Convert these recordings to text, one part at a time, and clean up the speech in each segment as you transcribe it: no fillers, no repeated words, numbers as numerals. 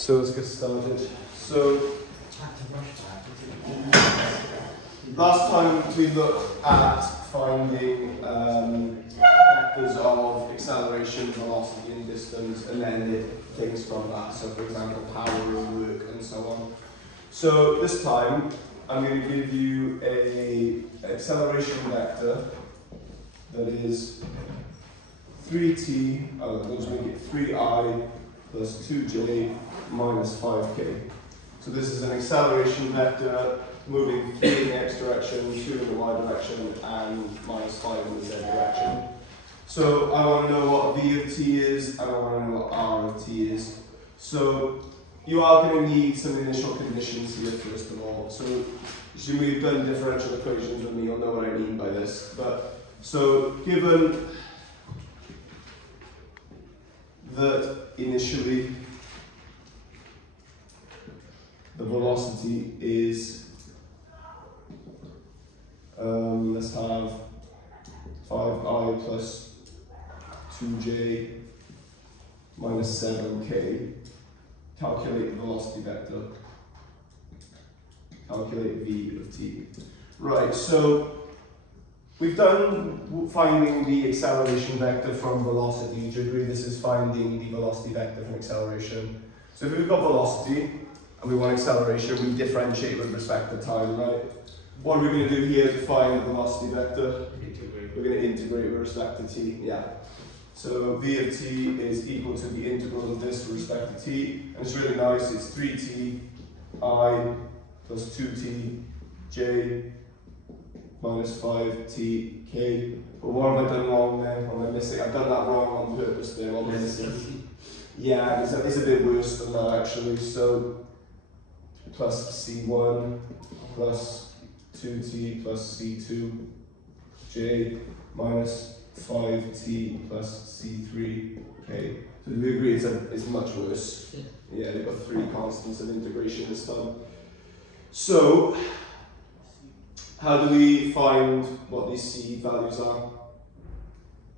so let's get started. So, last time we looked at finding vectors of acceleration, velocity and distance, and then things from that. So for example, power and work and so on. So this time, I'm going to give you an acceleration vector that is 3t, I'm going to make it 3I plus 2j minus 5k. So this is an acceleration vector moving 3 in the x direction, 2 in the y direction, and minus 5 in the z direction. So I want to know what v of t is, and I want to know what r of t is. So you are going to need some initial conditions here first of all. So assuming you've done differential equations with me, you'll know what I mean by this. But so given that initially the velocity is, let's have 5I plus 2j minus 7k. Calculate the velocity vector. Calculate v of t. Right, so we've done finding the acceleration vector from velocity. Do you agree this is finding the velocity vector from acceleration? So if we've got velocity and we want acceleration, we differentiate with respect to time, right? What are we going to do here to find the velocity vector? We're going to integrate with respect to t, yeah. So v of t is equal to the integral of this with respect to t, and it's really nice, it's 3t I plus 2t j minus 5t k. But what have I done wrong there? What am I missing? I've done that wrong on purpose there. What am I missing? Yeah, it's a bit worse than that actually. So plus c1 plus 2t plus c2 j minus 5t plus c3k. So do we agree it's much worse? Yeah, they've got 3 constants of integration this time. So how do we find what these c values are?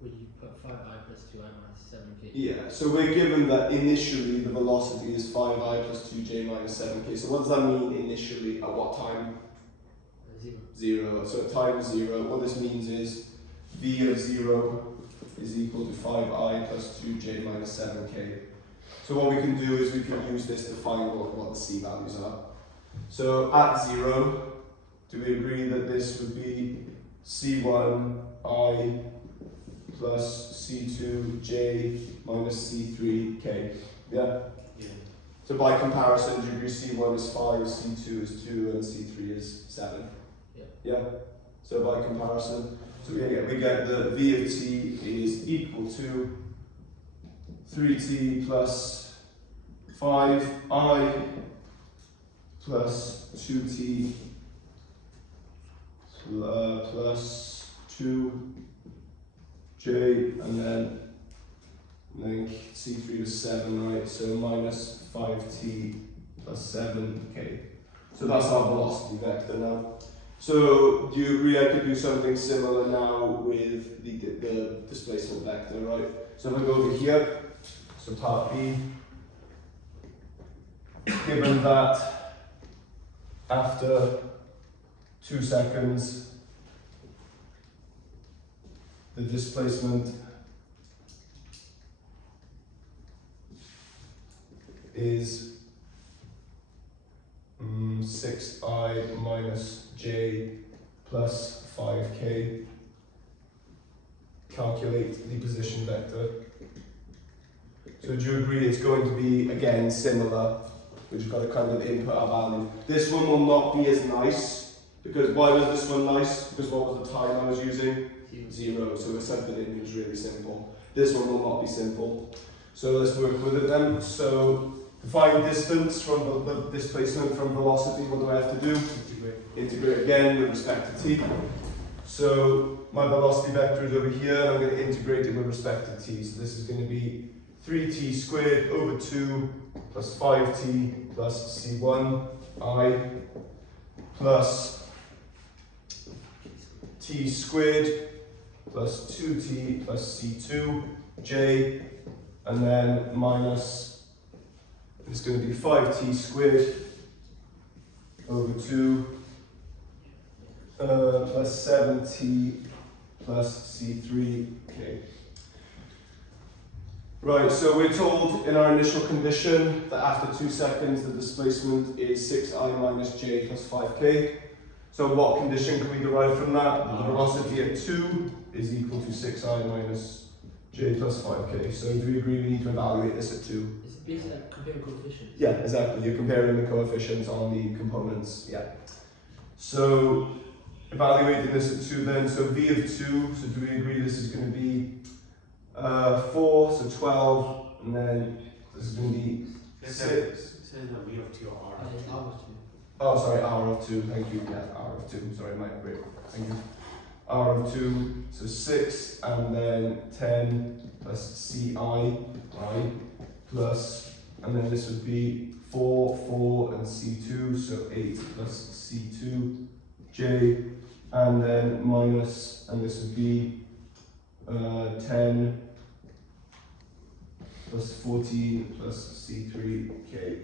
Would you put 5I plus 2I minus 7k? Yeah, so we're given that initially the velocity is 5I plus 2j minus 7k. So what does that mean initially? At what time? 0. 0. So at time 0, what this means is v of 0 is equal to 5I plus 2j minus 7k. So what we can do is we can use this to find what the c values are. So at 0, do we agree that this would be c1i plus c2j minus c3k? Yeah? Yeah. So by comparison, do you agree c1 is 5, c2 is 2, and c3 is 7? Yeah. Yeah? So by comparison, so we get that v of t is equal to 3t plus 5i plus 2t plus 2j, and then c3 was 7, right? So minus 5t plus 7k. So that's our velocity vector now. So do you agree I could do something similar now with the displacement vector, right? So if I go over here, so part B, given that after 2 seconds, the displacement is 6i minus j plus 5k. Calculate the position vector. So do you agree it's going to be, again, similar? We've just got to kind of input our value. This one will not be as nice, because why was this one nice? Because what was the time I was using? 0. So it's something in was really simple. This one will not be simple. So let's work with it then. So to find distance from the displacement from velocity, what do I have to do? Integrate again with respect to t. So my velocity vector is over here, and I'm going to integrate it with respect to t. So this is going to be 3t squared over 2 plus 5t plus c1i plus t squared plus 2t plus c2j, and then minus It's going to be 5t squared over 2 plus 7t plus c3, okay. Right, so we're told in our initial condition that after 2 seconds the displacement is 6I minus j plus 5k. So what condition can we derive from that? The velocity at 2 is equal to 6I minus j plus 5k. So do we agree we need to evaluate this at 2? It's basically like comparing coefficients. Yeah, exactly. You're comparing the coefficients on the components, yeah. So evaluating this at 2 then, so v of 2, so do we agree this is going to be 4, so 12, and then this is going to be 6. Say that v of 2 or r. I was too. Oh, sorry, r of 2, thank you, yeah, r of 2, sorry, my great, thank you. R of 2, so 6, and then 10 plus ci, right, plus, and then this would be 4, 4, and c2, so 8 plus c2, j, and then minus, and this would be 10 plus 14 plus c3k.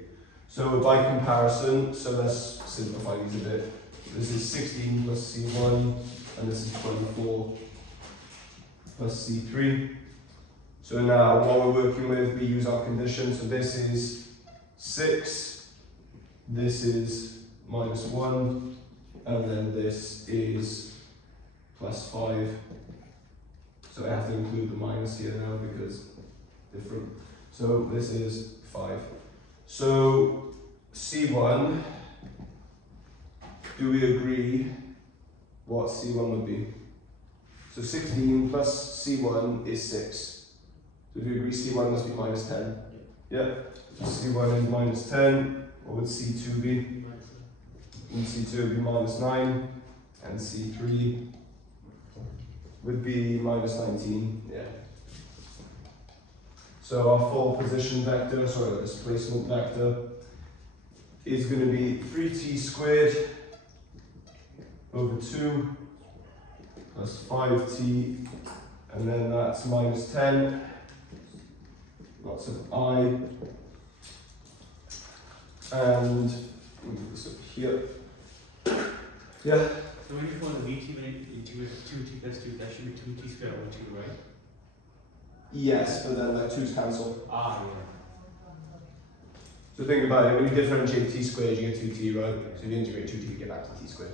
So by comparison, so let's simplify these a bit. This is 16 plus c1, and this is 24 plus c3. So now what we're working with, we use our condition. So this is 6, this is minus 1, and then this is plus 5. So I have to include the minus here now because different. So this is 5. So C1, do we agree what C1 would be? So 16 plus C1 is 6. So do we agree C1 must be minus 10? Yeah. So C1 is minus 10. What would C2 be? And C2 would be minus 9. And C3 would be minus 19. Yeah. So our full position vector, sorry, displacement vector is going to be 3t squared over 2 plus 5t, and then that's minus 10, lots of I, and move this up here. Yeah. So when you find the vt when it is 2t plus 2, that should be 2t squared over 2, right? Yes, but then like 2's cancel. Ah, yeah. So think about it, when you differentiate t squared, you get 2t, right? So if you integrate 2t, you get back to t squared.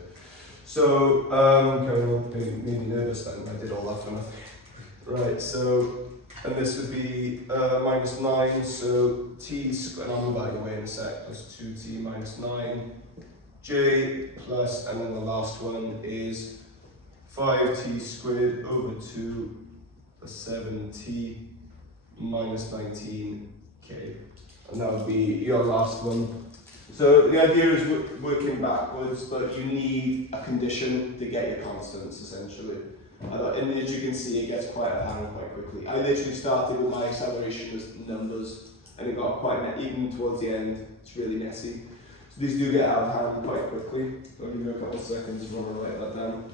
So, okay, made me nervous then, I did all that for nothing. Right, so, and this would be minus 9, so t squared, and I'll move out of your way in a sec, plus 2t minus 9, j plus, and then the last one is 5t squared over 2 plus 7t minus 19k. And that would be your last one. So the idea is working backwards, but you need a condition to get your constants, essentially. And as you can see, it gets quite apparent quite quickly. I literally started with my acceleration as numbers, and it got quite, even towards the end, it's really messy. So these do get out of hand quite quickly. So I'll give you a couple of seconds if you want to write that down.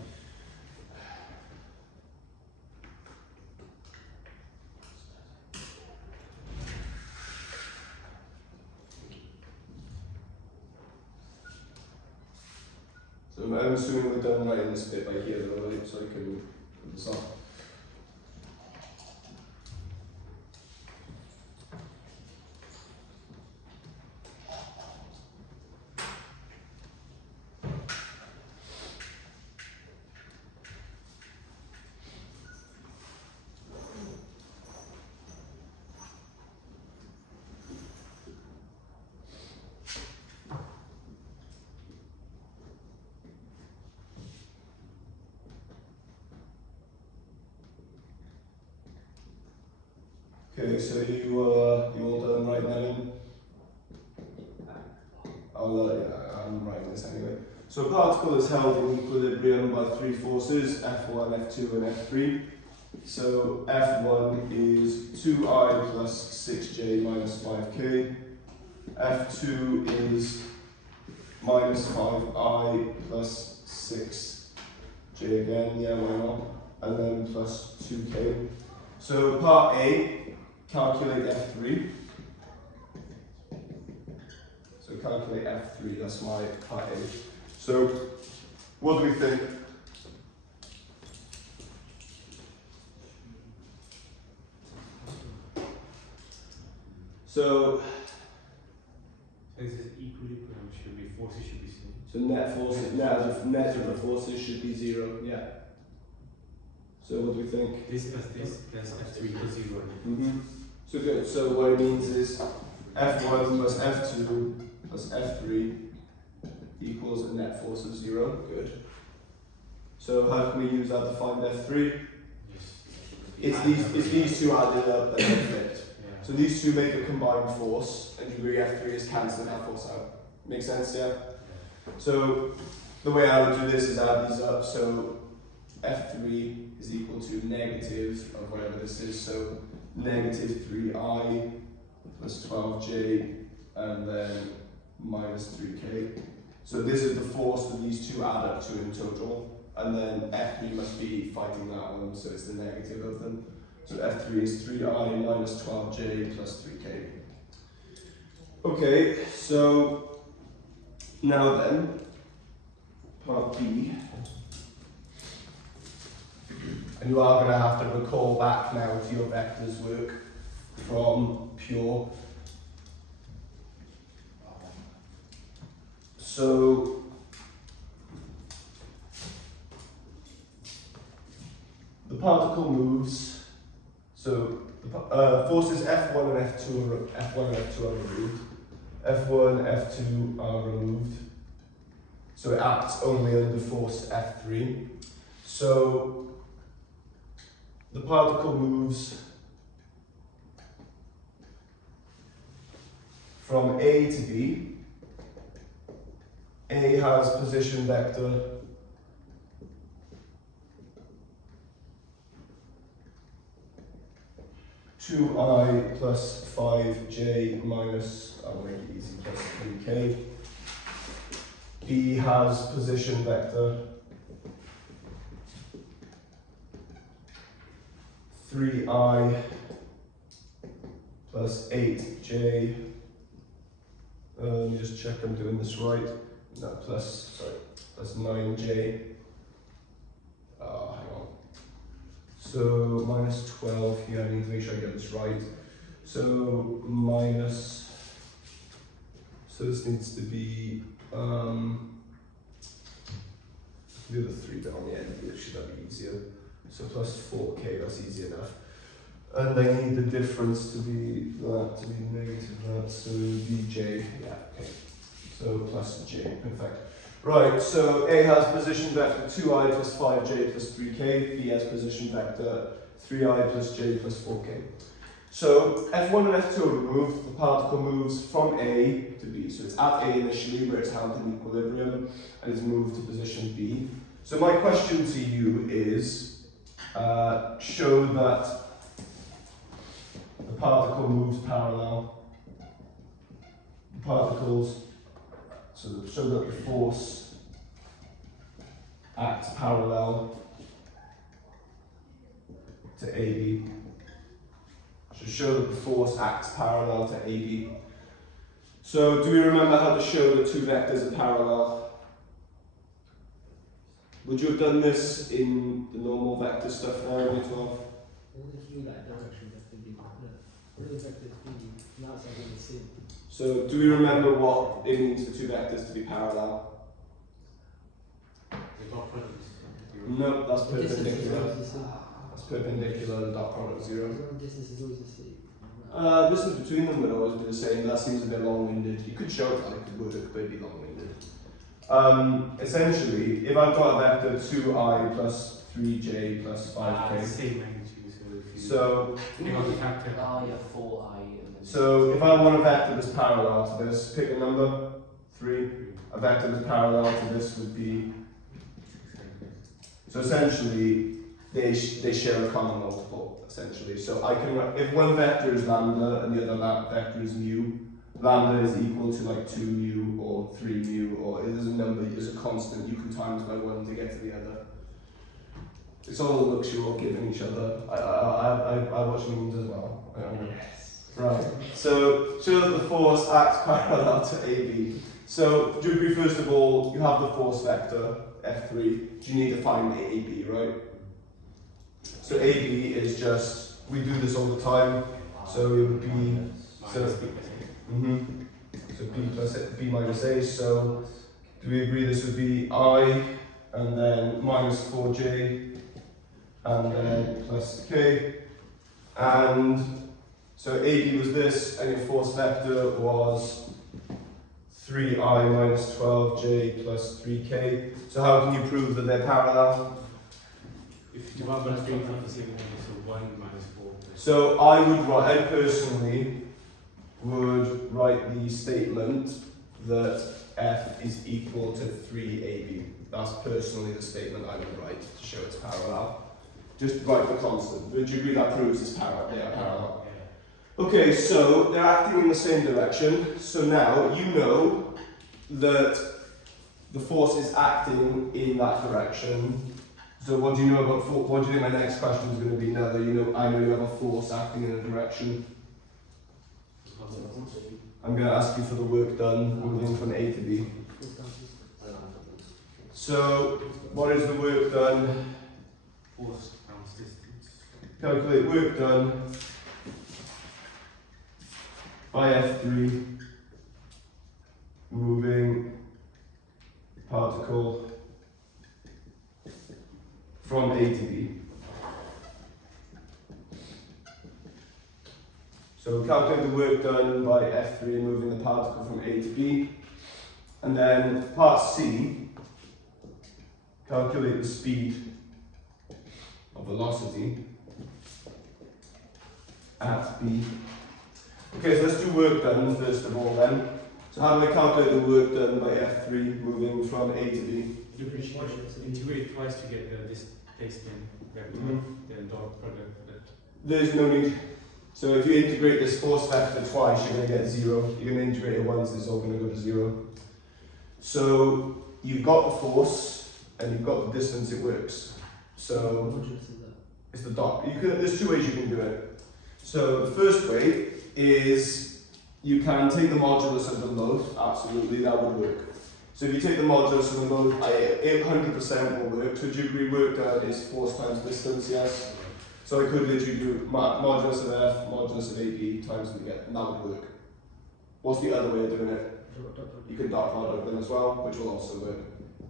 So I'm assuming we're done writing this bit by here though, right? So I can put this off. Okay, so you all done right now? I'm writing this anyway. So a particle is held in equilibrium by 3 forces, F1, F2 and F3. So F1 is 2I plus 6J minus 5K. F2 is minus 5I plus 6J again, yeah, why not? And then plus 2K. So part A, calculate F3. calculate F3, that's my part A. So what do we think? So So this is equilibrium should be forces should be same. So net forces, net of the forces should be 0, yeah. So what do we think? This plus F3 equals 0. So good, so what it means is F1 plus F2 plus F3 equals a net force of 0, good. So how can we use that to find F3? Yes. It's these two added up and then flipped. Yeah. So these two make a combined force, and degree F3 is cancelling that force out. Make sense, yeah? So the way I would do this is add these up. So F3 is equal to negative of whatever this is. So negative 3i plus 12j and then minus 3k. So this is the force that these two add up to in total. And then F3 must be fighting that one, so it's the negative of them. So F3 is 3i minus 12j plus 3k. Okay, so now then, part B. And you are going to have to recall back now to your vectors work from pure. So the particle moves. So the forces F1 and F2 are removed. F1, F2 are removed. So it acts only under force F3. So the particle moves from A to B. A has position vector 2i plus 5j minus, I'll make it easy, plus 3k. B has position vector 3i plus 8j. Let me just check I'm doing this right. No, plus 9j. Hang on. So minus 12 here, I need to make sure I get this right. So minus, so this needs to be, do the 3 down the end, should that be easier? So plus 4k, that's easy enough. And I need the difference to be that, to be negative that, so bj, yeah, okay. So plus j, perfect. Right, so A has position vector 2i plus 5j plus 3k, B has position vector 3i plus j plus 4k. So F1 and F2 are removed, the particle moves from A to B. So it's at A initially where it's held in equilibrium and is moved to position B. So my question to you is, show that the particle moves parallel. The particles, so show that the force acts parallel to AB. So show that the force acts parallel to AB. So do we remember how to show the two vectors are parallel? Would you have done this in the normal vector stuff now in 12? All the key like direction vector be all the vectors be now it's like the same. So do we remember what it means for two vectors to be parallel? The dot product is No, that's The distance is perpendicular. always the same. That's perpendicular, the dot product 0. The distance is always the same. Distance between them would always be the same. That seems a bit long-winded. You could show it that it could work, but it'd be long-winded. Essentially, if I've got a vector 2i plus 3j plus 5k. same magnitude, so if you So, take out the factor. Oh, yeah, 4i. And then so if I want a vector that's parallel to this, pick a number, 3. A vector that's parallel to this would be. So essentially, they share a common multiple. Essentially, so I can if one vector is lambda and the other vector is mu, lambda is equal to like 2 mu or 3 mu, or it is a number, it is a constant. You can times by 1 to get to the other. It's all the looks you're all giving each other. I watch memes as well. Right. So show that the force acts parallel to AB. So do you agree first of all you have the force vector F3, do you need to find AB, right? So AB is just, we do this all the time, so it would be so B plus B minus A, so do we agree this would be I and then minus 4J and then plus K, and so AB was this and your force vector was 3I minus 12J plus 3K. So how can you prove that they're parallel? If you divide by 3 times the same value, so 1 minus 4. So I personally would write the statement that F is equal to 3AB. That's personally the statement I would write to show it's parallel. Just write the constant. Would you agree that proves it's parallel? They are parallel. Okay, so they're acting in the same direction. So now you know that the force is acting in that direction. So what do you know about force? What do you think my next question is going to be now that you know I know you have a force acting in a direction? I'm going to ask you for the work done moving from A to B. So what is the work done? Force times distance. Calculate work done by F3 moving particle from A to B. So calculate the work done by F3 moving the particle from A to B. And then part C, calculate the speed of velocity at B. Okay, so let's do work done first of all then. So how do I calculate the work done by F3 moving from A to B? Integrate twice to get the displacement vector, then dot product. There's no need. So if you integrate this force vector twice, you're going to get 0. You're going to integrate it once, it's all going to go to 0. So you've got the force and you've got the distance it works. So it's the dot. There's two ways you can do it. So the first way is you can take the modulus of them both. Absolutely, that would work. So if you take the modulus of them both, 100% will work. So do you agree work done is force times distance? Yes. So I could literally do modulus of F, modulus of AB times them again, and that would work. What's the other way of doing it? You can dot product them as well, which will also work.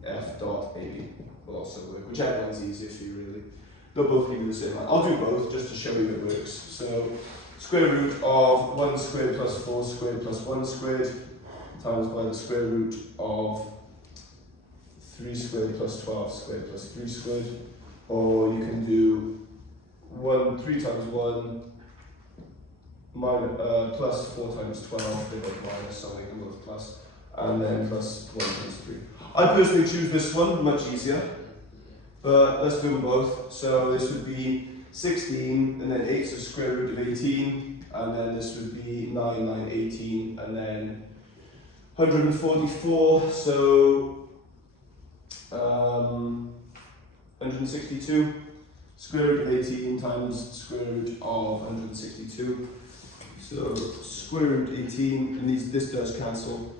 F dot AB will also work, whichever one's easier for you really. They'll both give you the same amount. I'll do both just to show you it works. So square root of 1 squared plus 4 squared plus 1 squared times by the square root of 3 squared plus 12 squared plus 3 squared. Or you can do 3 times 1 plus 4 times 12, they're both minus, so they can both plus, and then plus 1 times 3. I personally choose this one, much easier, but let's do them both. So this would be 16, and then 8, so square root of 18, and then this would be 9, 9, 18, and then 144, so 162. Square root of 18 times square root of 162. So square root 18, and this does cancel.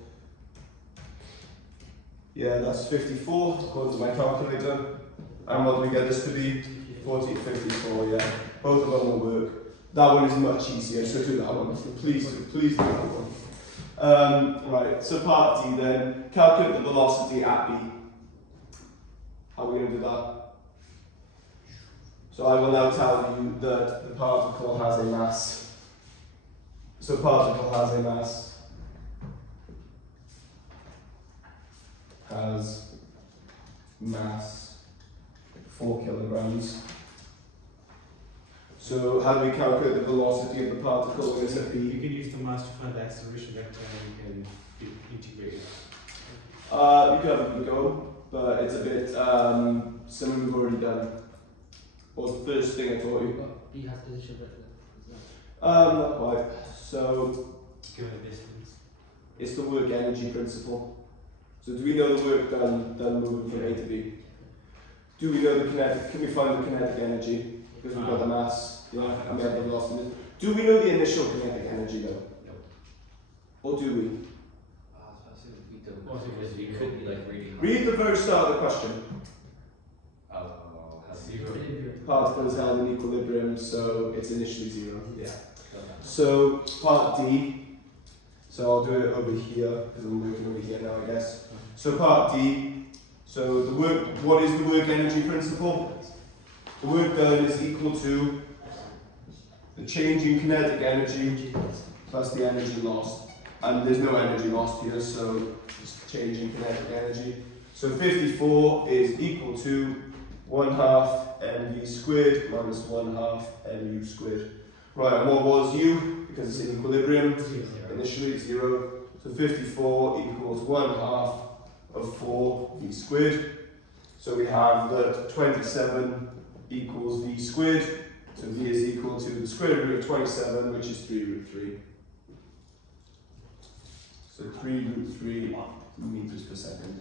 Yeah, that's 54 according to my calculator. And what do we get this to be? 54, yeah. Both of them will work. That one is much easier, so do that one. So please do that one. Right, so part D then. Calculate the velocity at B. How are we going to do that? So I will now tell you that the particle has a mass. So particle has a mass. Has mass 4 kilograms. So how do we calculate the velocity of the particle? Is it You B? can use the mass to find the acceleration vector and you can integrate it. You could have a good go, but it's a bit similar we've already done. Or the first thing I taught you. B has position vector. Not quite. So Given the distance. it's the work energy principle. So do we know the work done moving from A to B? Do we know the kinetic? Can we find the kinetic energy? Because we've got the mass, yeah, and we have the velocity. Do we know the initial kinetic energy though? No. Or do we? I assume we don't. What if it's It could be like really high. Read the very start of the question. Oh, has Zero. Particles held in equilibrium, so it's initially zero. Yeah. Got that. So part D, so I'll do it over here because I'm working over here now, I guess. So part D, so the work, what is the work energy principle? The work done is equal to the change in kinetic energy plus the energy lost. And there's no energy lost here, so it's change in kinetic energy. So 54 is equal to 1/2 mv squared minus 1/2 mu squared. Right, and what was u? Because it's in equilibrium, initially 0. So 54 equals 1/2 of 4 v squared. So we have that 27 equals v squared. So v is equal to the square root of 27, which is 3 root 3. So 3 root 3 meters per second.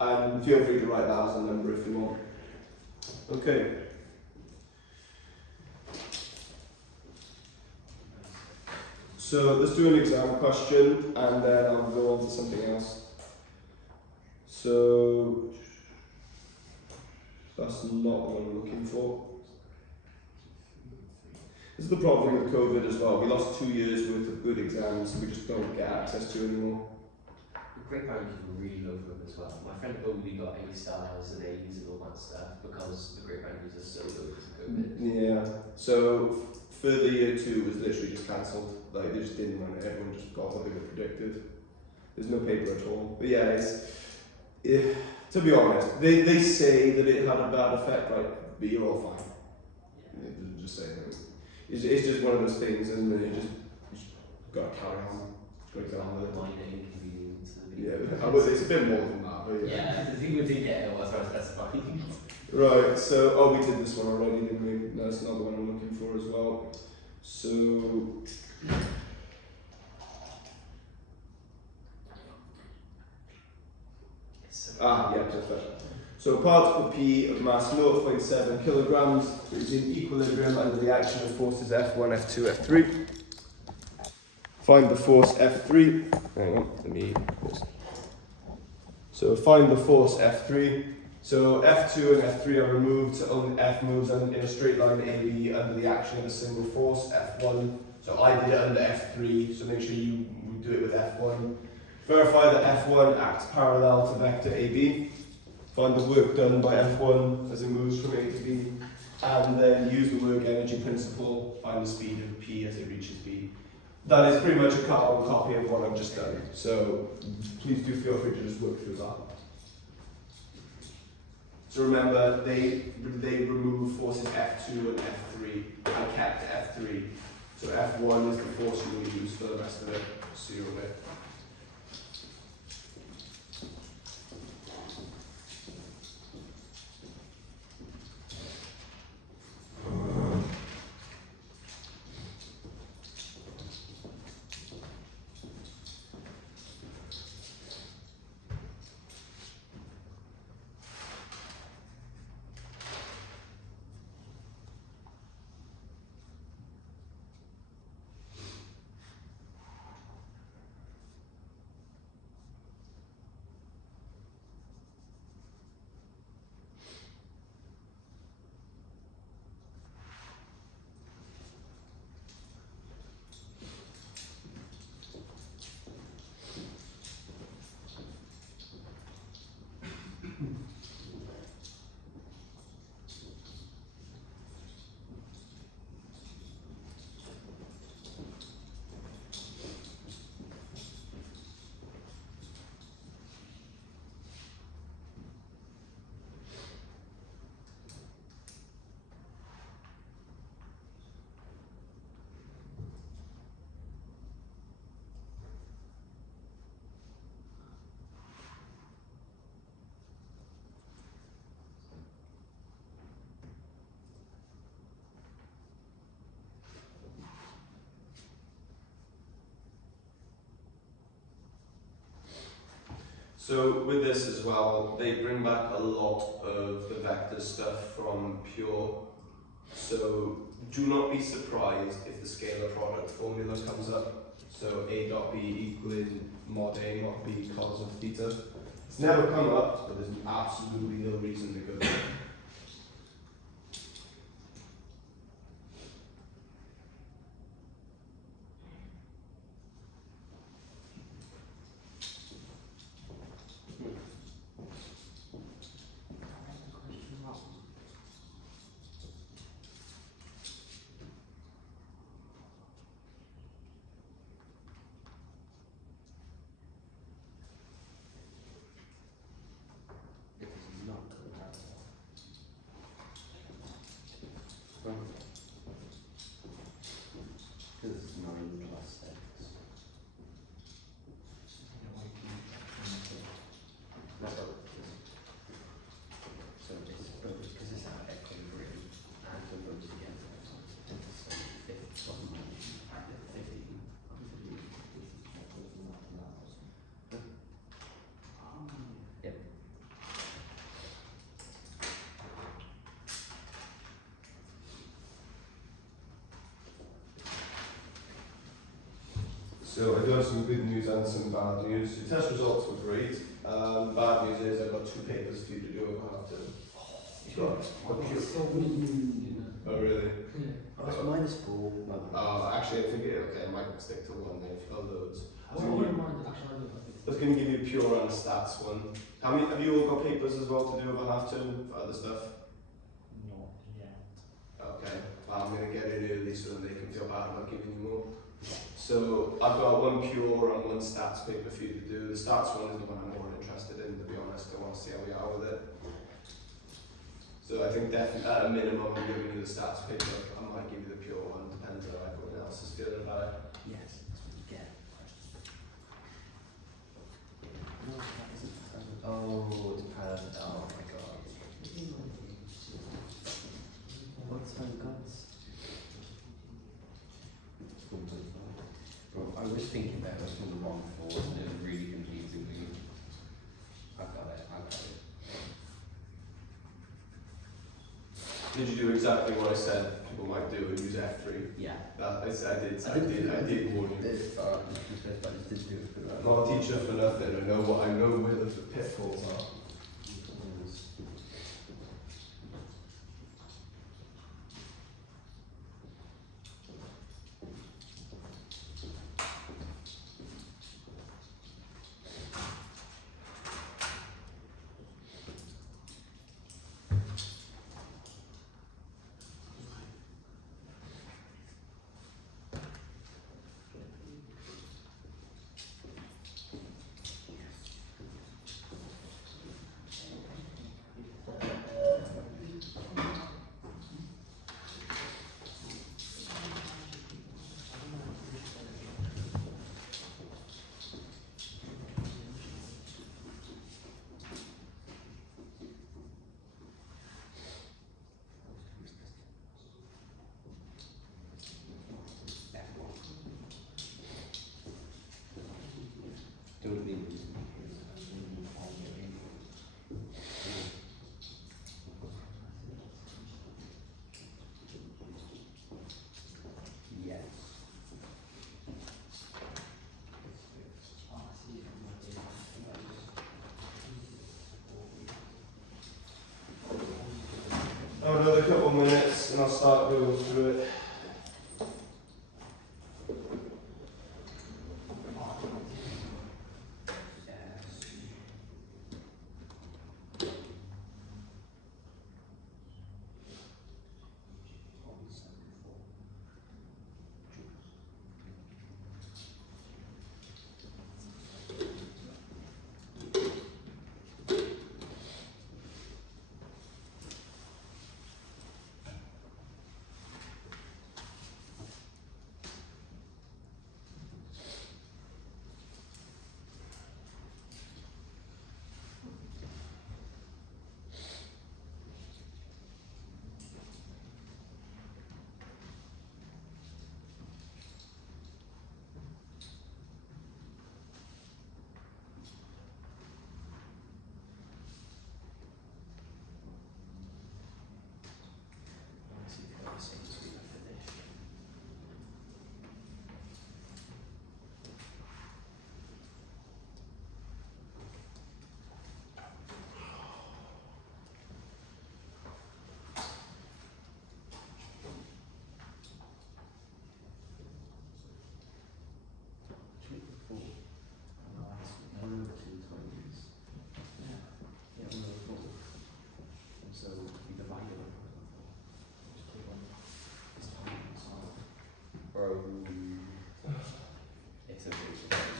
And feel free to write that as a number if you want. Okay. So let's do an exam question and then I'll go on to something else. So that's not what I'm looking for. This is the problem with COVID as well. We lost 2 years worth of good exams we just don't get access to anymore. The grade boundaries were really low for them as well. My friend only got A stars and A's and all that stuff because the grade boundaries are so low because of COVID. Yeah. So further year 2 was literally just cancelled. Like they just didn't run it. Everyone just got what they were predicted. There's no paper at all. But yeah, to be honest, they say that it had a bad effect, right? But you're all fine. Yeah, just saying. It's just one of those things, isn't it? You just got to carry on. Got to get on with it. Minor inconvenience. Yeah, it's a bit more than that, but yeah. Yeah, the thing we did get was I specifying. Right, so, we did this one already, didn't we? No, that's not the one I'm looking for as well. So, yeah, perfect. So, particle P of mass 0.7 kilograms is in equilibrium under the action of forces F1, F2, F3. Find the force F3. Hang on, let me pause. So, find the force F3. So F2 and F3 are removed, so only F moves in a straight line AB under the action of a single force, F1. So I did it under F3, so make sure you do it with F1. Verify that F1 acts parallel to vector AB. Find the work done by F1 as it moves from A to B. And then use the work energy principle, find the speed of P as it reaches B. That is pretty much a carbon copy of what I've just done. So please do feel free to just work through that. So remember, they remove forces F2 and F3. I kept F3. So F1 is the force you will use for the rest of it. So you're okay. So with this as well, they bring back a lot of the vector stuff from Pure. So do not be surprised if the scalar product formula comes up. So A dot B equaling mod A mod B cos of theta. It's never come up, but there's absolutely no reason to go there. It is not co-parallel. Because it's 9 plus x. That's all it is. So it's because it's out equilibrium and the rows together. So if it's plus or minus 15. Yep. So I do have some good news and some bad news. Your test results were great. Bad news is I've got 2 papers for you to do over half term. Oh really? Oh, it's -4. Actually I think okay, I might stick to 1 then if you've got loads. I wouldn't mind actually having I was going to give you a pure and a stats one. Have you all got papers as well to do over half term for other stuff? No, yeah. Okay, well, I'm going to get it early so that they can feel bad about giving you more. So I've got 1 pure and 1 stats paper for you to do. The stats one is the one I'm more interested in, to be honest. I want to see how we are with it. So I think definitely at a minimum I'm giving you the stats paper. I might give you the pure one, depends on how everyone else is feeling about it. Yes, that's what you get. No, that isn't parallel. Oh, it's parallel. Oh my god. What's my guts? Bro, I was thinking that was from the wrong force and it was really confusing me. I got it. Did you do exactly what I said people might do and use F3? Yeah. I did warn you. I just didn't do it for that. I'm not a teacher for nothing. I know where the pitfalls are. Don't need yes. Oh, another couple minutes and I'll start going through it.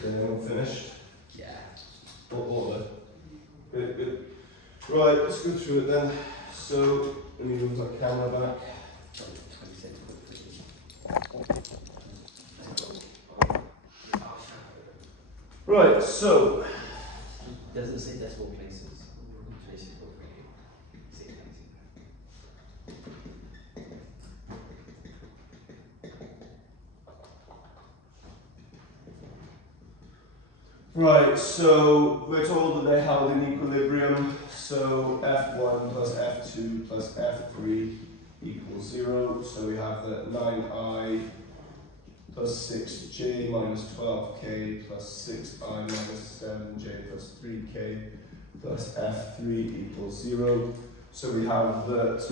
Then everyone finished. Yeah. All of it. Good, good. Right, let's go through it then. So, let me move my camera back. Sorry, 26.3. Right, so, Doesn't say decimal places. 26.3. Say places. right, so we're told that they're held in equilibrium. So F1 plus F2 plus F3 equals 0. So we have that 9i plus 6j minus 12k plus 6i minus 7j plus 3k plus F3 equals 0. So we have that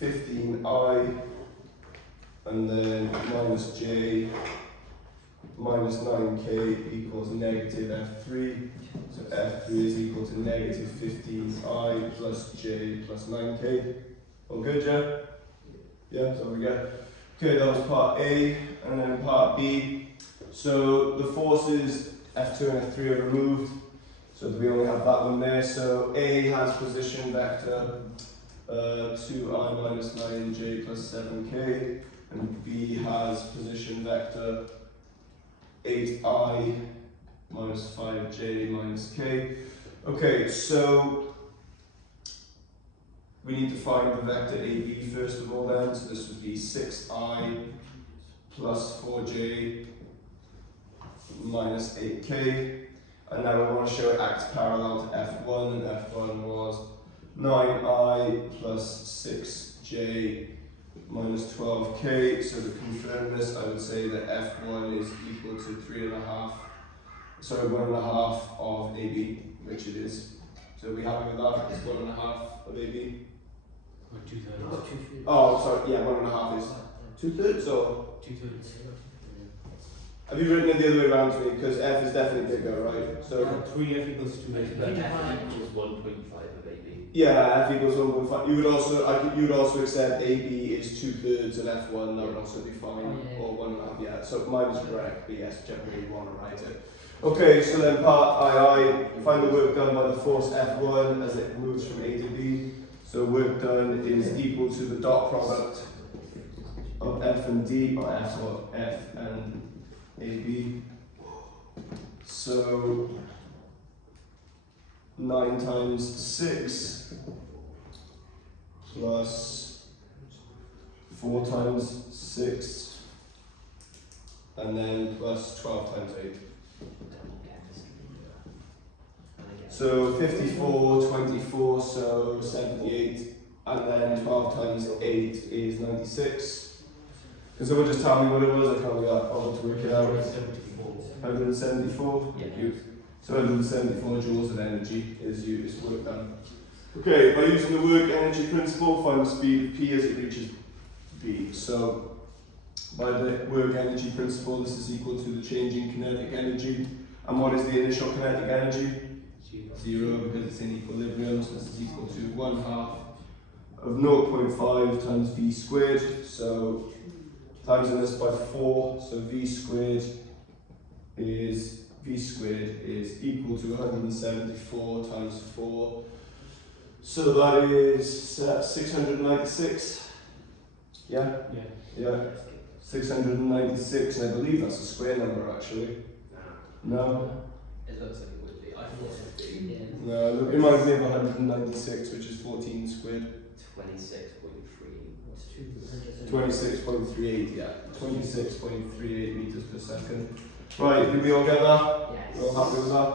15i and then minus j minus 9k equals negative F3. So F3 is equal to negative 15i plus j plus 9k. All good, yeah? Yeah, so we get. Okay, that was part A, and then part B. So the forces F2 and F3 are removed, so we only have that one there. So A has position vector 2i minus 9j plus 7k, and B has position vector 8i minus 5j minus k. Okay, so we need to find the vector AB first of all then, so this would be 6i plus 4j minus 8k, and now we want to show it acts parallel to F1, and F1 was 9i plus 6j minus 12k, so to confirm this I would say that F1 is equal to 1.5 of AB, which it is. So we happy with that? It's 1.5 of AB. Or 2/3. Not 2/3. Oh, sorry, yeah, 1.5 is 2/3, or 2/3. have you written it the other way around to me? Because F is definitely bigger, right? So, 3F equals 2F. But F equals 1.5 of AB. yeah, F equals 1.5. You would also accept AB is 2/3 and F1, that would also be fine, Yeah. or 1.5, yeah. So mine is correct, but yes, whichever way you want to write it. Okay, so then part II, find the work done by the force F1 as it moves from A to B. So work done is equal to the dot product of F and D, or F and AB. So 9 times 6 plus 4 times 6, and then plus 12 times 8. So 54, 24, so 78, and then 12 times 8 is 96. Can someone just tell me what it was? I can't bother to work it out. 174. 174? Yeah. So 174 joules of energy is work done. Okay, by using the work energy principle, find the speed of P as it reaches B. So by the work energy principle, this is equal to the change in kinetic energy. And what is the initial kinetic energy? 0, because it's in equilibrium, so this is equal to 1/2 of 0.5 times v squared. So timesing this by 4, so v squared is equal to 174 times 4. So that is 696. Yeah? Yeah. Yeah. 696, and I believe that's a square number actually. No? It looks like it would be. I thought it would be Yeah. No, it reminds me of 196, which is 14 squared. 26.3. What's 200? 26.38, yeah. 26.38 meters per second. Right, did we all get that? Yes. We're all happy with that?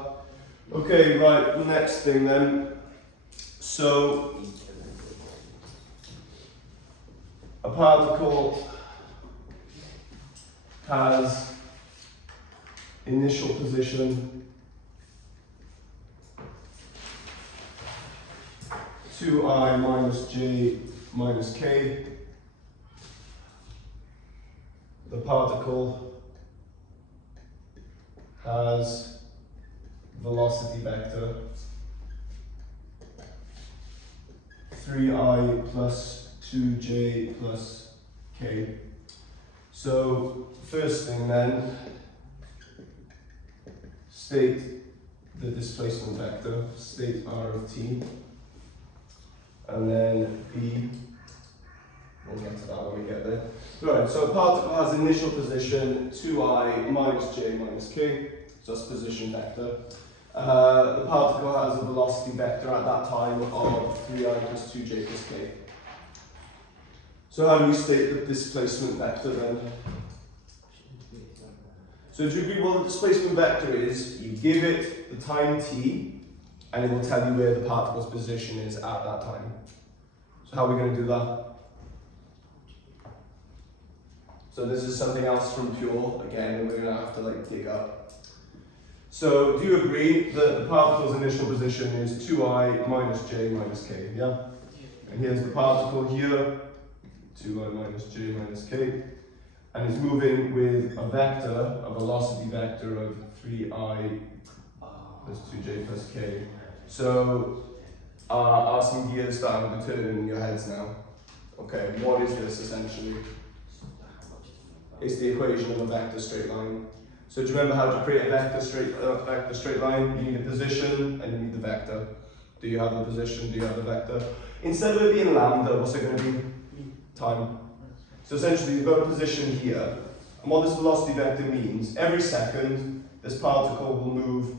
Okay, right, the next thing then. So, a particle has initial position 2i minus j minus k. The particle has velocity vector 3i plus 2j plus k. So first thing then, state the displacement vector, state r of t, and then b, we'll get to that when we get there. Right, so a particle has initial position 2i minus j minus k, so that's position vector. The particle has a velocity vector at that time of 3i plus 2j plus k. So how do we state the displacement vector then? So do you agree what the displacement vector is? You give it the time t, and it will tell you where the particle's position is at that time. So how are we going to do that? So this is something else from Pure, again, that we're going to have to like dig up. So do you agree that the particle's initial position is 2i minus j minus k, yeah? And here's the particle here, 2i minus j minus k. And it's moving with a vector, a velocity vector of 3i plus 2j plus k. So are some gears starting to turn in your heads now? Okay, what is this essentially? It's the equation of a vector straight line. So do you remember how to create a vector straight line? You need a position and you need the vector. Do you have the position? Do you have the vector? Instead of it being lambda, what's it going to be? Time. So essentially you've got a position here, and what this velocity vector means, every second this particle will move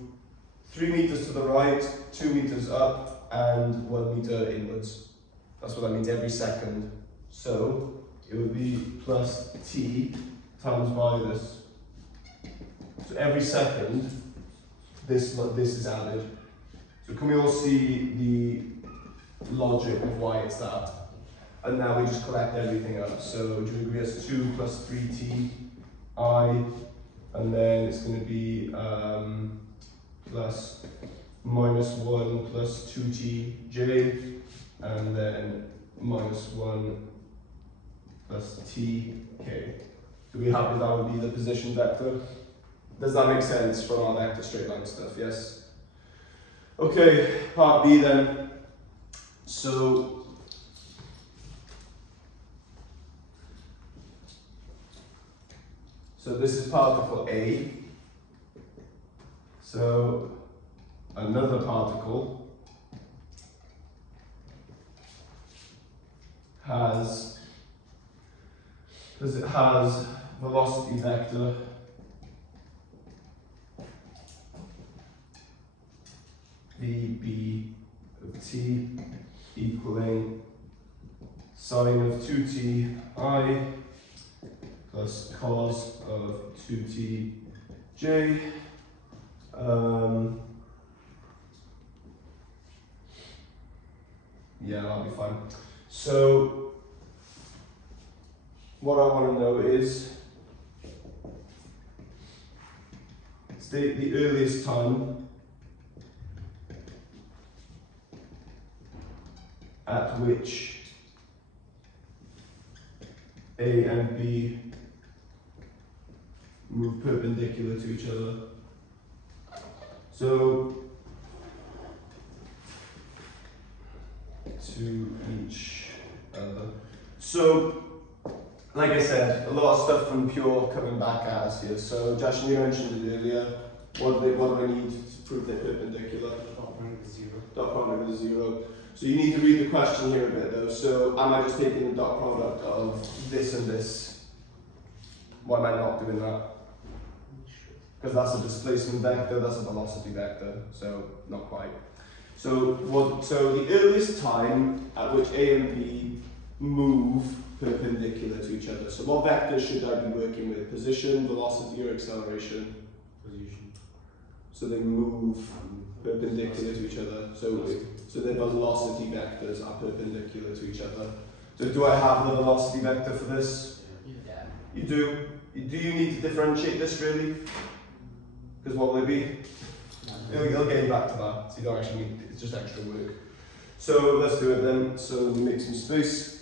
3 meters to the right, 2 meters up, and 1 meter inwards. That's what that means, every second. So it would be plus t times by this. So every second this is added. So can we all see the logic of why it's that? And now we just collect everything up. So do you agree it's 2 plus 3t I, and then it's going to be plus minus 1 plus 2t j, and then minus 1 plus t k. Do we happy that would be the position vector? Does that make sense from our vector straight line stuff? Yes? Okay, part B then. So this is particle A. So another particle has, because it has velocity vector VB of t equaling sine of 2t I plus cos of 2t j. Yeah, that'll be fine. So what I want to know is state the earliest time at which A and B move perpendicular to each other. So to each other. So like I said, a lot of stuff from Pure coming back at us here. So Jashin, you mentioned it earlier. What do I need to prove they're perpendicular? Dot product is 0. Dot product is 0. So you need to read the question here a bit though. So am I just taking the dot product of this and this? Why am I not doing that? Because that's a displacement vector, that's a velocity vector, so not quite. So the earliest time at which A and B move perpendicular to each other. So what vector should I be working with? Position, velocity, or acceleration? Position. So they move perpendicular to each other. So their velocity vectors are perpendicular to each other. So do I have the velocity vector for this? Yeah. You do? Do you need to differentiate this really? Because what will it be? It'll get you back to that. So you don't actually need, it's just extra work. So let's do it then. So we make some space.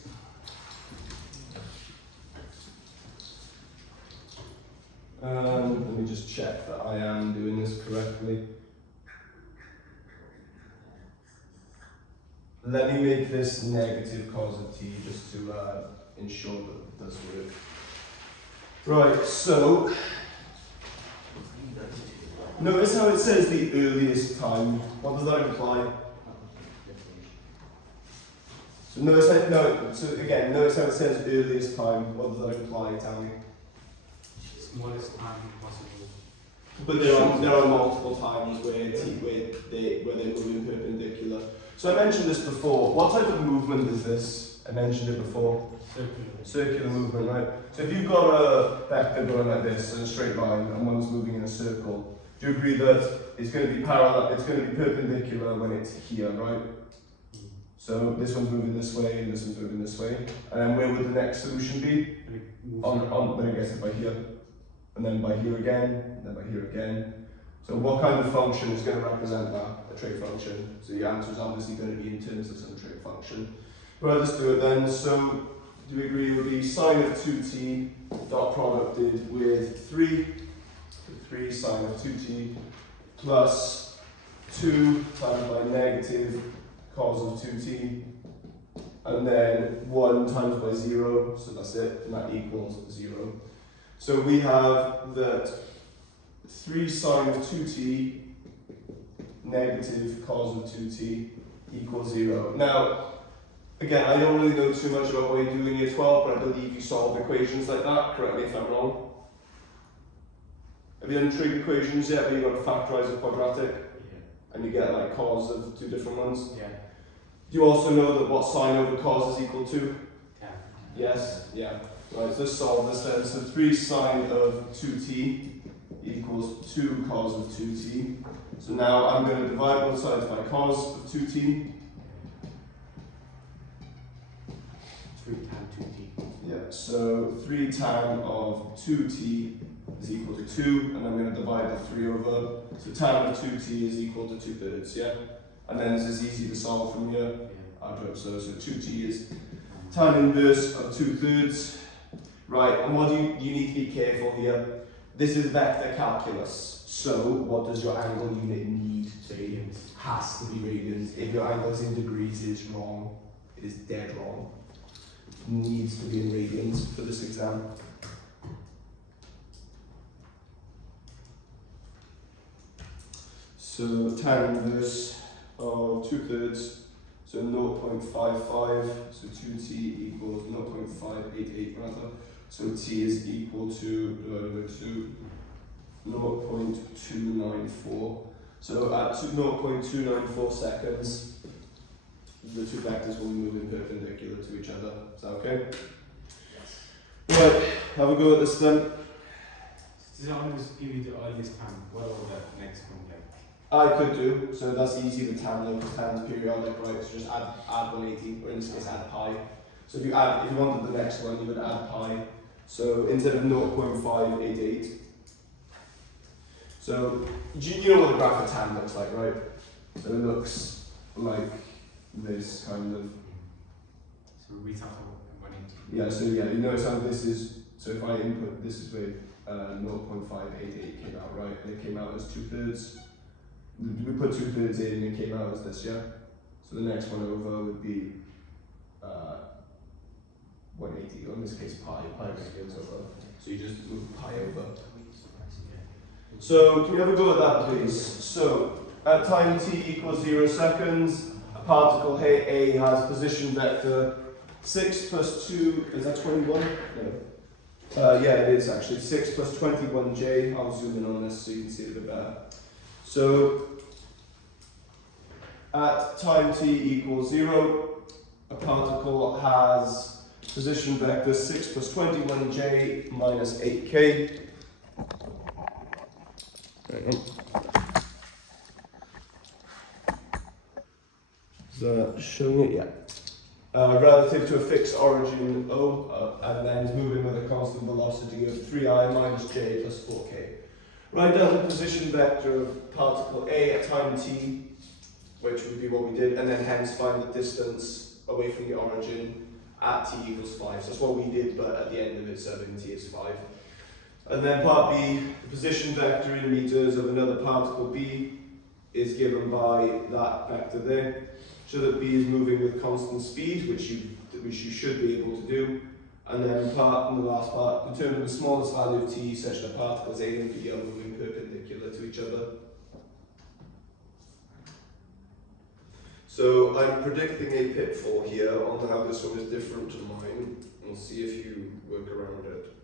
Let me just check that I am doing this correctly. Let me make this negative cos of t just to ensure that it does work. Right, so Notice how it says the earliest time. What does that imply? So notice how it says earliest time. What does that imply? Tell me. Smallest time possible. But there are multiple times where they're moving perpendicular. So I mentioned this before. What type of movement is this? I mentioned it before. Circular movement, right? So if you've got a vector going like this in a straight line and one's moving in a circle, do you agree that it's going to be parallel? It's going to be perpendicular when it's here, right? So this one's moving this way and this one's moving this way. And then where would the next solution be? On when it gets it by here. And then by here again, and then by here again. So what kind of function is going to represent that? A trig function. So the answer is obviously going to be in terms of some trig function. Right, let's do it then. So do we agree it would be sine of 2t dot producted with 3 sine of 2t plus 2 times by negative cos of 2t, and then 1 times by 0, so that's it, and that equals 0. So we have that 3 sine of 2t negative cos of 2t equals 0. Now, again, I don't really know too much about what you do in year 12, but I believe you solve equations like that. Correct me if I'm wrong. Have you done trig equations yet where you've got to factorize a quadratic and you get like cos of two different ones? Yeah. Do you also know that what sine over cos is equal to? Yeah. Yes? Yeah. Right, so let's solve this then. So 3 sine of 2t equals 2 cos of 2t. So now I'm going to divide both sides by cos of 2t. 3 times 2t. Yeah, so 3 tan of 2t is equal to 2, and I'm going to divide the 3 over. So tan of 2t is equal to 2/3, yeah? And then this is easy to solve from here. So 2t is tan inverse of 2/3. Right, and what do you need to be careful here? This is vector calculus. So what does your angle unit need to be? Has to be radians. If your angle is in degrees, it is wrong. It is dead wrong. It needs to be in radians for this exam. So tan inverse of 2/3, so 0.55, so 2t equals 0.588 rather. So t is equal to 0.294. So at 0.294 seconds, the two vectors will be moving perpendicular to each other. Is that okay? Yes. Right, have a go at this then. Does it always give you the earliest time? What about the next one? I could do, so that's easy with tan though, because tan is periodic, right? So just add 180, or in this case add pi. So if you wanted the next one, you would add pi. So instead of 0.588. So you know what the graph of tan looks like, right? So it looks like this kind of. So we start from 180. Yeah, so yeah, you notice how this is, so if I input, this is where 0.588 came out, right? And it came out as 2/3. We put 2/3 in and it came out as this, yeah? So the next one over would be 180, or in this case pi goes over. So you just move pi over. So can we have a go at that please? So at time t equals 0 seconds, a particle A has position vector 6 plus 2, is that 21? No. Yeah, it is actually. 6 plus 21j. I'll zoom in on this so you can see it a bit better. So at time t equals 0, a particle has position vector 6 plus 21j minus 8k. Is that showing it? Yeah. Relative to a fixed origin O, and then is moving with a constant velocity of 3i minus j plus 4k. Write down the position vector of particle A at time t, which would be what we did, and then hence find the distance away from the origin at t equals 5. So that's what we did, but at the end of it, serving t is 5. And then part B, the position vector in meters of another particle B is given by that vector there. So that B is moving with constant speed, which you should be able to do. And then the last part, determine the smallest value of t such that particles A and B are moving perpendicular. perpendicular to each other. So I'm predicting a pitfall here on how this one is different to mine. We'll see if you work around it.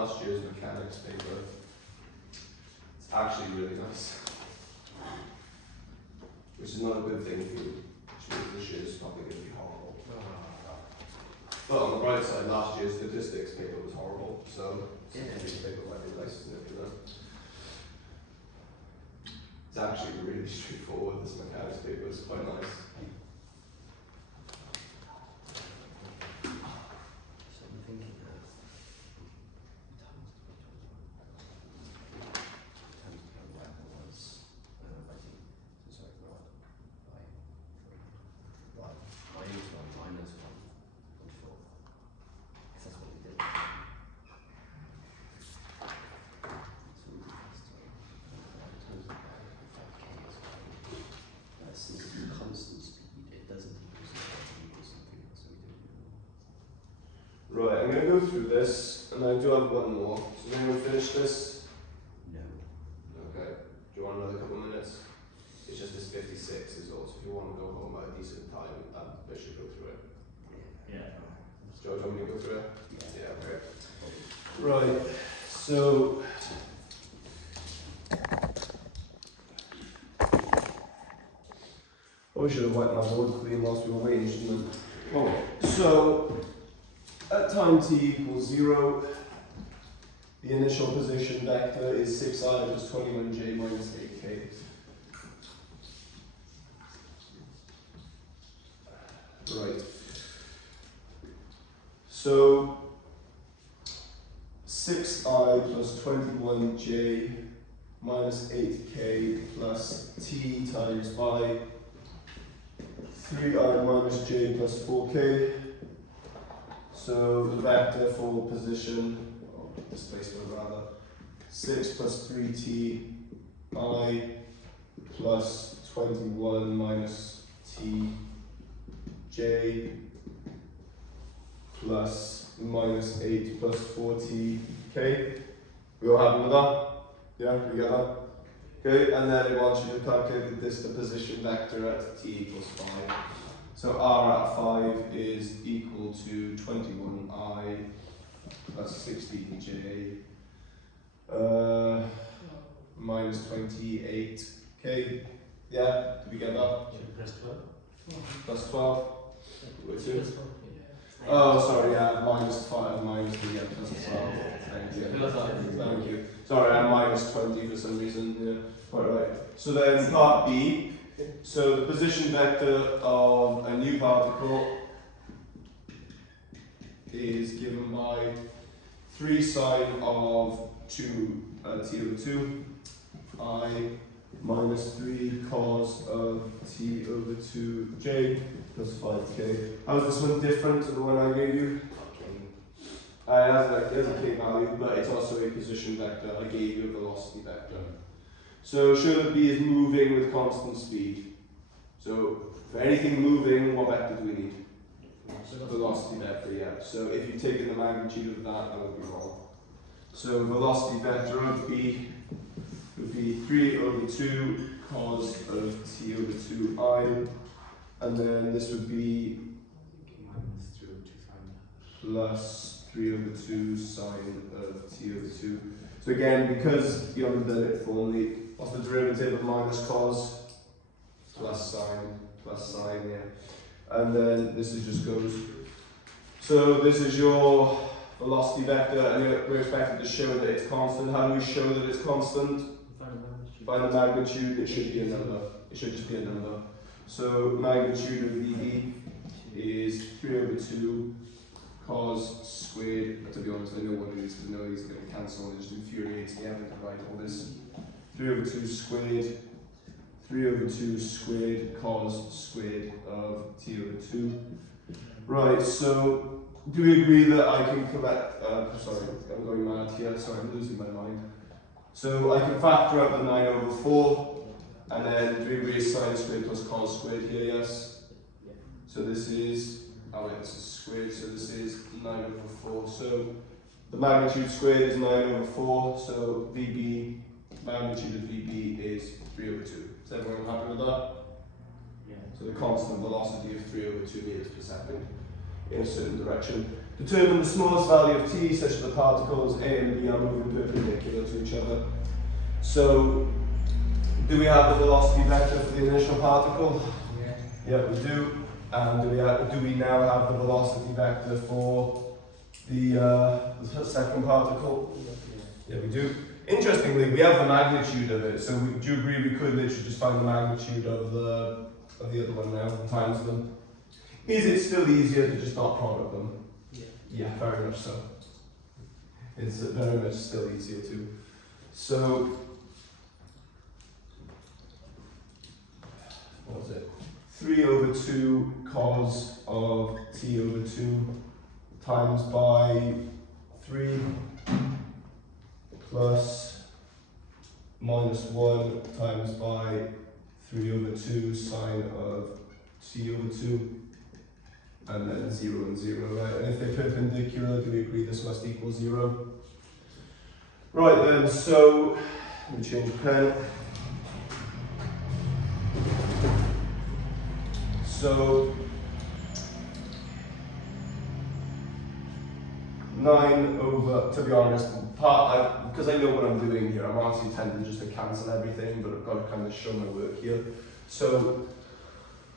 last year's mechanics paper. It's actually really nice. Which is not a good thing for you, which means this year's probably going to be horrible. But on the bright side, last year's statistics paper was horrible, so this paper might be nice, isn't it, for them? It's actually really straightforward, this mechanics paper is quite nice. So I'm thinking of times per whatever was, I think, so sorry, not by 3. Right. Minus 1 minus 1 and 4. Because that's what we did. So we did last time. Times by 5k is fine. Since it's a constant speed, it doesn't equal something else, so we do it. Right, I'm going to go through this, and I do have one more. So then we'll finish this. No. Okay. Do you want another couple of minutes? It's just this 56 is all, so if you want to go home at a decent time, I should go through it. Yeah. Joe, do you want me to go through it? Yeah. Yeah, okay. Right, so oh, we should have wiped my board clean whilst we were waiting, shouldn't we? Oh, so at time t equals 0, the initial position vector is 6i plus 21j minus 8k. Right. So 6i plus 21j minus 8k plus t times by 3i minus j plus 4k. So the vector for position, or displacement rather, 6 plus 3t I plus 21 minus t j plus minus 8 plus 40 k. We all happy with that? Yeah, we get that? Okay, and then it wants you to calculate the position vector at t equals 5. So r at 5 is equal to 21i plus 16j minus 28k. Yeah, do we get that? Should we press 12? Plus 12. Which is? This one, yeah. Oh, sorry, yeah, minus 5, minus the plus 12. Thank you. Thank you. Sorry, I'm minus 20 for some reason. Yeah. Right. So then part B. So the position vector of a new particle is given by 3 sine of 2 t over 2 I minus 3 cos of t over 2j plus 5k. How is this one different to the one I gave you? It has a k value, but it's also a position vector. I gave you a velocity vector. So show that B is moving with constant speed. So for anything moving, what vector do we need? Velocity vector, yeah. So if you've taken the magnitude of that, that would be wrong. So velocity vector of B would be 3 over 2 cos of t over 2i, and then this would be Minus 3 over 2 sine. plus 3 over 2 sine of t over 2. So again, because you haven't done it formally, what's the derivative of minus cos? Plus sine, yeah. And then this is just goes. So this is your velocity vector, and we're expected to show that it's constant. How do we show that it's constant? Find the magnitude, it should be a number. It should just be a number. So magnitude of VB is 3 over 2 cos squared. But to be honest, I know what it is, because I know these are going to cancel and it just infuriates me having to write all this. 3 over 2 squared, 3 over 2 squared cos squared of t over 2. Right, so do we agree that I can correct, sorry, I'm going mad here, sorry, I'm losing my mind. So I can factor out the 9 over 4, and then do we agree sine squared plus cos squared here, yes? So this is, oh wait, this is squared, so this is 9 over 4. So the magnitude squared is 9 over 4, so VB, magnitude of VB is 3 over 2. Is everyone happy with that? Yeah. So the constant velocity of 3 over 2 meters per second. in a certain direction. Determine the smallest value of t such that the particles A and B are moving perpendicular to each other. So, do we have the velocity vector for the initial particle? Yeah. Yeah, we do. And do we now have the velocity vector for the second particle? Yeah. Yeah, we do. Interestingly, we have the magnitude of it. So, do you agree we could literally just find the magnitude of the other one now and times them? Is it still easier to just not product them? Yeah. Yeah, very much so. It's very much still easier to. So, what was it? 3 over 2 cos of t over 2 times by 3 plus minus 1 times by 3 over 2 sine of t over 2. And then 0 and 0, right? And if they're perpendicular, do we agree this must equal 0? Right then, so let me change the pen. So 9 over, to be honest, because I know what I'm doing here, I'm honestly tempted just to cancel everything, but I've got to kind of show my work here. So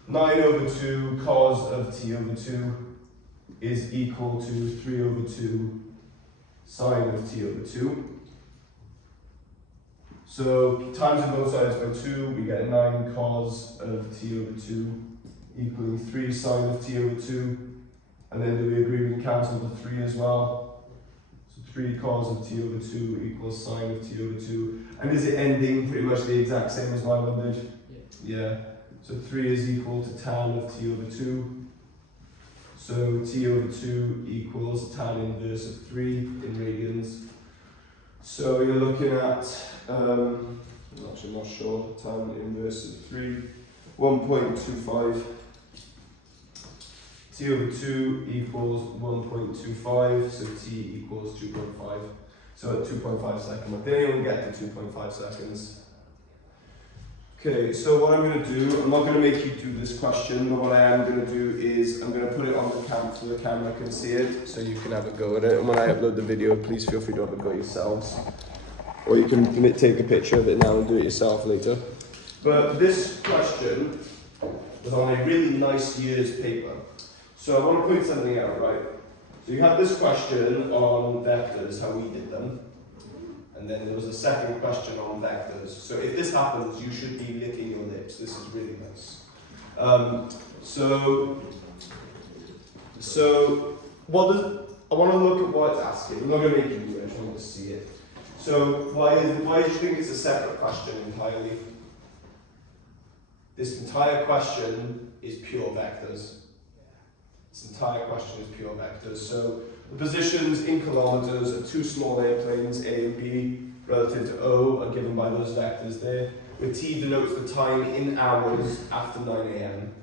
9 over 2 cos of t over 2 is equal to 3 over 2 sine of t over 2. So times both sides by 2, we get 9 cos of t over 2 equaling 3 sine of t over 2. And then do we agree we can cancel the 3 as well? So 3 cos of t over 2 equals sine of t over 2. And is it ending pretty much the exact same as my one did? Yeah. So 3 is equal to tan of t over 2. So t over 2 equals tan inverse of 3 in radians. So you're looking at, I'm actually not sure, tan inverse of 3, 1.25. T over 2 equals 1.25, so t equals 2.5. So at 2.5 seconds, then you'll get to 2.5 seconds. Okay, so what I'm going to do, I'm not going to make you do this question, but what I am going to do is I'm going to put it on the cam so the camera can see it, so you can have a go at it. And when I upload the video, please feel free to have a go yourselves. Or you can take a picture of it now and do it yourself later. But this question was on a really nice year's paper. So I want to point something out, right? So you have this question on vectors, how we did them. And then there was a second question on vectors. So if this happens, you should be licking your lips. This is really nice. So what does, I want to look at what it's asking. I'm not going to make you do it, I just want to see it. So why do you think it's a separate question entirely? This entire question is pure vectors. This entire question is pure vectors. So the positions in kilometers of two small airplanes, A and B, relative to O, are given by those vectors there, where T denotes the time in hours after 9 AM.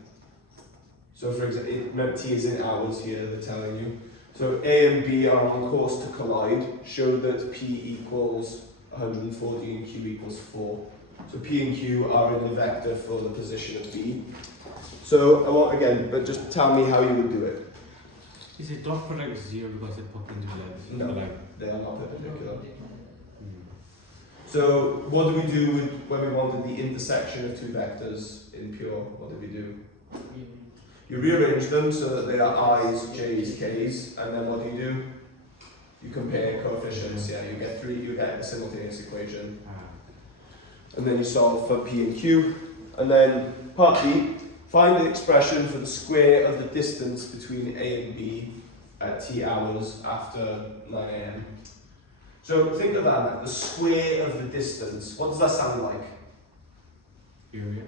So for example, remember T is in hours here, they're telling you. So A and B are on course to collide, show that P equals 140 and Q equals 4. So P and Q are in the vector for the position of B. So I want, again, but just tell me how you would do it. Is it dot product 0 because it's perpendicular? No. Like, They are not perpendicular. So what do we do with when we wanted the intersection of two vectors in pure? What do we do? You rearrange them so that they are i's, j's, k's, and then what do? You compare coefficients. Yeah, you get a simultaneous equation, and then you solve for p and q, and then part B. Find the expression for the square of the distance between A and B at t hours after 9 AM. So think of that, the square of the distance. What does that sound like? area?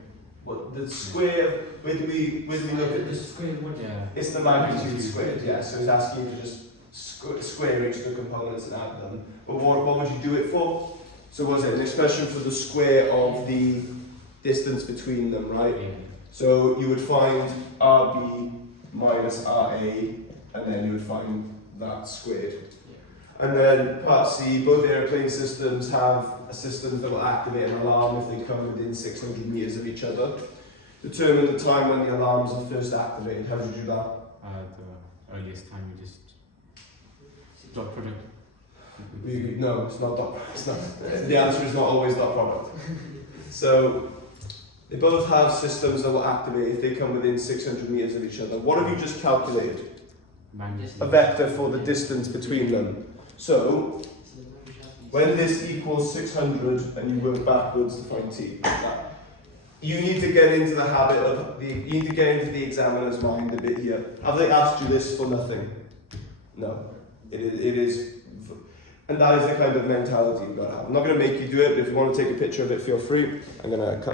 What the square? Where do we look at The this? square what? Yeah. It's the magnitude squared. Yeah. So it's asking you to just square each of the components and add them. But what would you do it for? So was it an expression for the square of the distance between them, right? Yeah. So you would find RB minus RA, and then you would find that squared. And then part C, both airplane systems have a system that will activate an alarm if they come within 600 meters of each other. Determine the time when the alarms are first activated. How do you do that? earliest time you just dot product? No, it's not dot. It's not. The answer is not always dot product. So they both have systems that will activate if they come within 600 meters of each other. What have you just calculated? A vector for the distance between them. So when this equals 600 and you work backwards to find t, you need to get into the habit of you need to get into the examiner's mind a bit here. Have they asked you this for nothing? No. It is, and that is the kind of mentality you've got to have. I'm not going to make you do it, but if you want to take a picture of it, feel free. I'm going to cut